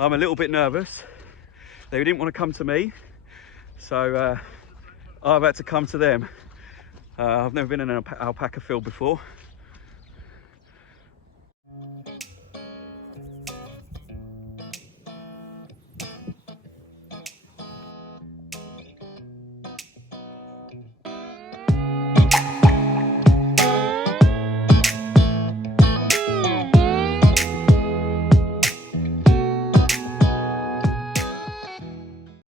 I'm a little bit nervous. They didn't want to come to me, so I've had to come to them. I've never been in an alpaca field before.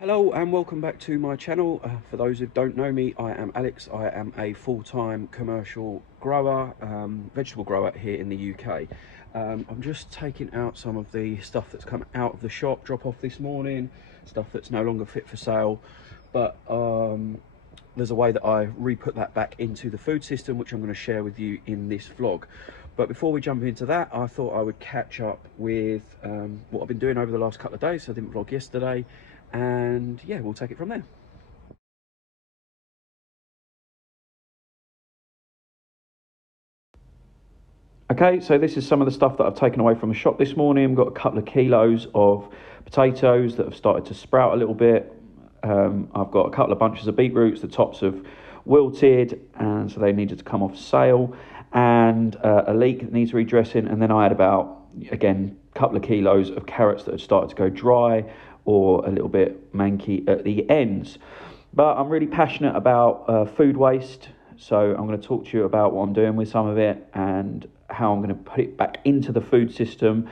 Hello and welcome back to my channel. For those who don't know me, I am Alex. I am a full-time commercial grower, vegetable grower here in the UK. I'm just taking out some of the stuff that's come out of the shop, drop off this morning, stuff that's no longer fit for sale, but there's a way that I re-put that back into the food system, which I'm going to share with you in this vlog. But before we jump into that, I thought I would catch up with what I've been doing over the last couple of days. So I didn't vlog yesterday. And yeah, we'll take it from there. Okay, so this is some of the stuff that I've taken away from the shop this morning. I've got a couple of kilos of potatoes that have started to sprout a little bit. I've got a couple of bunches of beetroots. The tops have wilted, and so they needed to come off sale. And a leek that needs redressing. And then I had about, again, a couple of kilos of carrots that had started to go dry, or a little bit manky at the ends. But I'm really passionate about food waste, so I'm going to talk to you about what I'm doing with some of it and how I'm going to put it back into the food system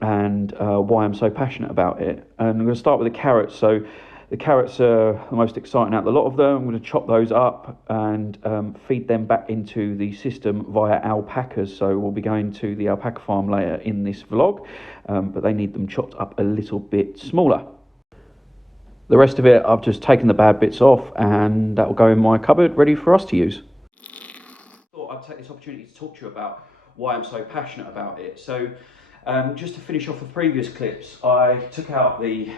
and why I'm so passionate about it. And I'm going to start with the carrots. So the carrots are the most exciting out of the lot of them. I'm going to chop those up and feed them back into the system via alpacas. So we'll be going to the alpaca farm later in this vlog, but they need them chopped up a little bit smaller. The rest of it, I've just taken the bad bits off, and that will go in my cupboard ready for us to use. I thought I'd take this opportunity to talk to you about why I'm so passionate about it. So just to finish off the previous clips, I took out the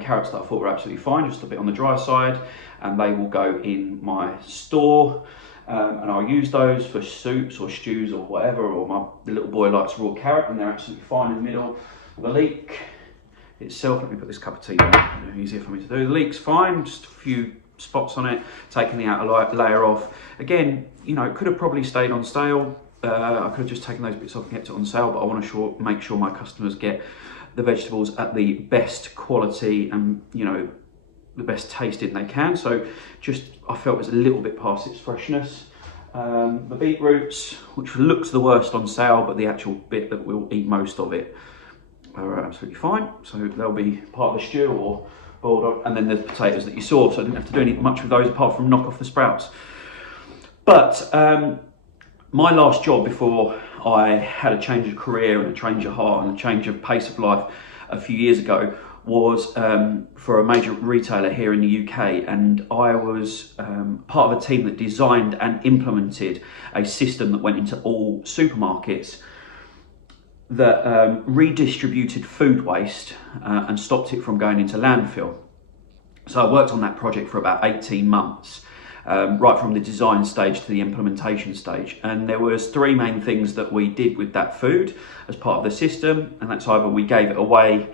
carrots that I thought were absolutely fine, just a bit on the dry side, and they will go in my store, and I'll use those for soups or stews or whatever, or the little boy likes raw carrot and they're absolutely fine in the middle. The leek itself, let me put this cup of tea down, easier for me to do. The leek's fine, just a few spots on it, taking the outer layer off. Again, you know, it could have probably stayed on stale. I could have just taken those bits off and kept it on sale, but I want to make sure my customers get the vegetables at the best quality and, you know, the best tasting they can. So just, I felt it was a little bit past its freshness. The beetroots, which looks the worst on sale, but the actual bit that will eat most of it are absolutely fine. So they'll be part of the stew or boiled up. And then the potatoes that you saw, so I didn't have to do much with those apart from knock off the sprouts. But my last job before I had a change of career and a change of heart and a change of pace of life a few years ago was for a major retailer here in the UK, and I was part of a team that designed and implemented a system that went into all supermarkets that redistributed food waste and stopped it from going into landfill. So I worked on that project for about 18 months. Right from the design stage to the implementation stage. And there was three main things that we did with that food as part of the system, and that's either we gave it away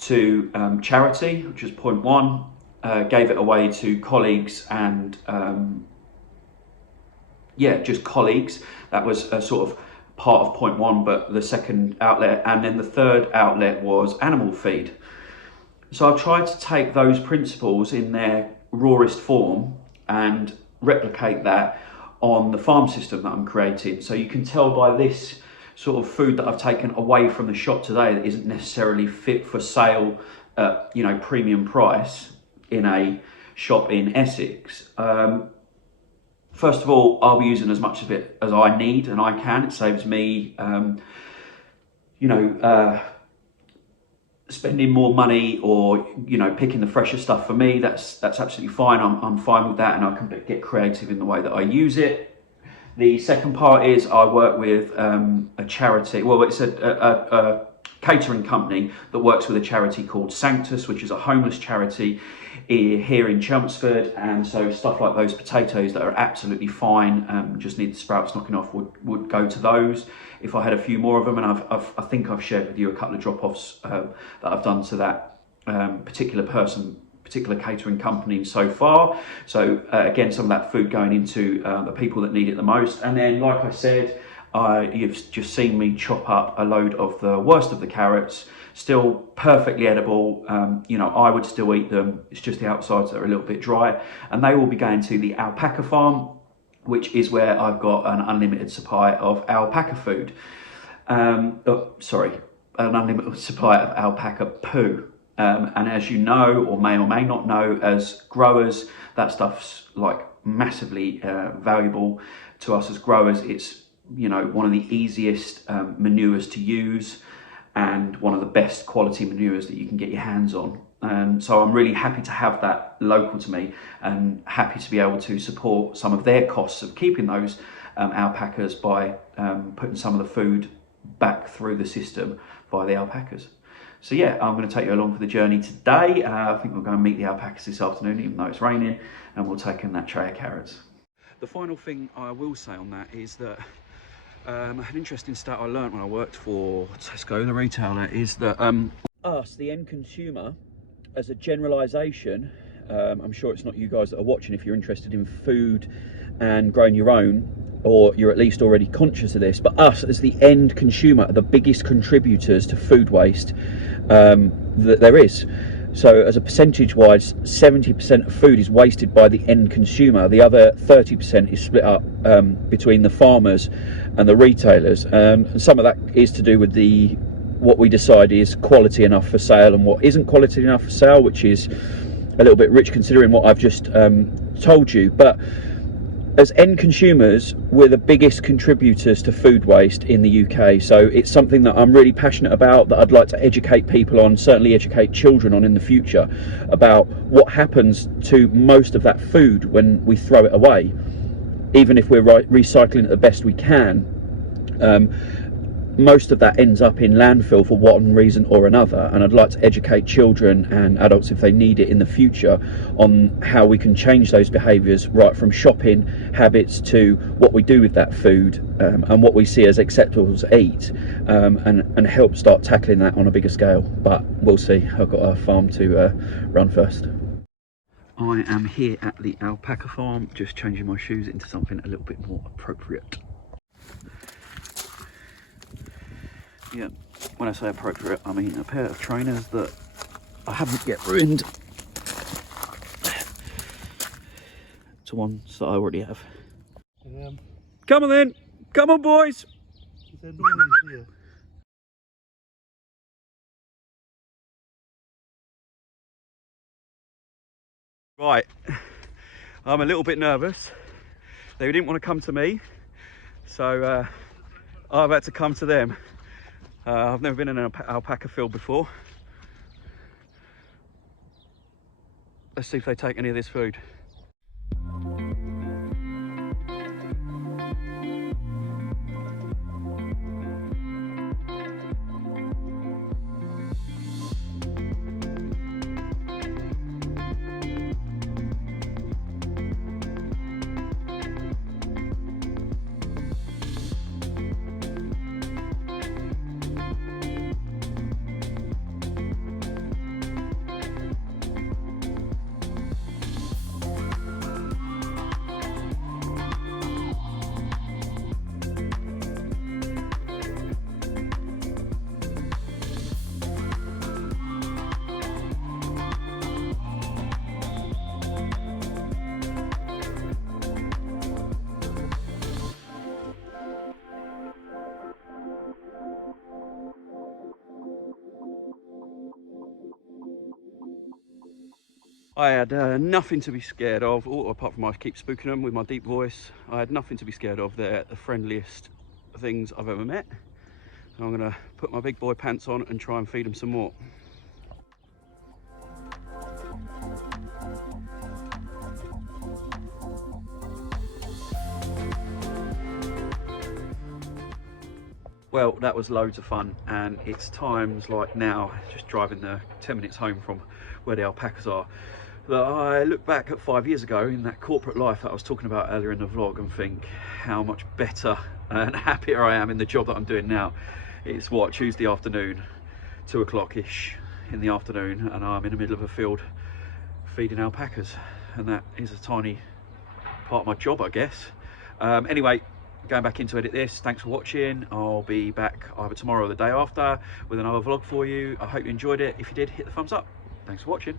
to charity, which is point one, gave it away to colleagues and just colleagues. That was a sort of part of point one, but the second outlet, and then the third outlet was animal feed. So I tried to take those principles in their rawest form and replicate that on the farm system that I'm creating. So you can tell by this sort of food that I've taken away from the shop today that isn't necessarily fit for sale at, you know, premium price in a shop in Essex. First of all, I'll be using as much of it as I need and I can. It saves me, spending more money or, you know, picking the fresher stuff for me. That's absolutely fine. I'm fine with that, and I can get creative in the way that I use it. The second part is I work with a charity. Well, it's a catering company that works with a charity called Sanctus, which is a homeless charity here in Chelmsford. And so stuff like those potatoes that are absolutely fine, just need the sprouts knocking off, would go to those. If I had a few more of them, and I think I've shared with you a couple of drop-offs that I've done to that particular catering company so far. So again, some of that food going into the people that need it the most. And then, like I said, you've just seen me chop up a load of the worst of the carrots, still perfectly edible. You know, I would still eat them. It's just the outsides that are a little bit dry. And they will be going to the Alpaca Farm, which is where I've got an unlimited supply of alpaca food. An unlimited supply of alpaca poo. And as you know, or may not know, as growers, that stuff's like massively valuable to us as growers. It's, you know, one of the easiest manures to use, and one of the best quality manures that you can get your hands on. So I'm really happy to have that local to me, and happy to be able to support some of their costs of keeping those alpacas by putting some of the food back through the system by the alpacas. So yeah, I'm going to take you along for the journey today. I think we'll go and meet the alpacas this afternoon, even though it's raining, and we'll take in that tray of carrots. The final thing I will say on that is that an interesting stat I learned when I worked for Tesco, the retailer, is that us, the end consumer, as a generalisation, I'm sure it's not you guys that are watching if you're interested in food and growing your own, or you're at least already conscious of this, but us as the end consumer are the biggest contributors to food waste that there is. So as a percentage wise, 70% of food is wasted by the end consumer. The other 30% is split up between the farmers and the retailers. And some of that is to do with what we decide is quality enough for sale and what isn't quality enough for sale, which is a little bit rich considering what I've just told you. But as end consumers, we're the biggest contributors to food waste in the UK. So it's something that I'm really passionate about, that I'd like to educate people on, certainly educate children on in the future, about what happens to most of that food when we throw it away. Even if we're recycling it the best we can, most of that ends up in landfill for one reason or another. And I'd like to educate children and adults, if they need it in the future, on how we can change those behaviours, right from shopping habits to what we do with that food, and what we see as acceptable to eat, and help start tackling that on a bigger scale. But we'll see. I've got a farm to run first. I am here at the Alpaca Farm, just changing my shoes into something a little bit more appropriate. Yeah, when I say appropriate, I mean a pair of trainers that I haven't yet ruined to ones that I already have. Come on then, come on boys! Right, I'm a little bit nervous. They didn't want to come to me, so I've had to come to them. I've never been in an alpaca field before. Let's see if they take any of this food. I had nothing to be scared of, apart from I keep spooking them with my deep voice. I had nothing to be scared of. They're the friendliest things I've ever met. So I'm going to put my big boy pants on and try and feed them some more. Well, that was loads of fun, and it's times like now, just driving the 10 minutes home from where the alpacas are, that I look back at 5 years ago in that corporate life that I was talking about earlier in the vlog and think how much better and happier I am in the job that I'm doing now. It's what, Tuesday afternoon, 2 o'clock-ish in the afternoon, and I'm in the middle of a field feeding alpacas, and that is a tiny part of my job, I guess. Anyway, going back into edit this, thanks for watching. I'll be back either tomorrow or the day after with another vlog for you. I hope you enjoyed it. If you did, hit the thumbs up. Thanks for watching.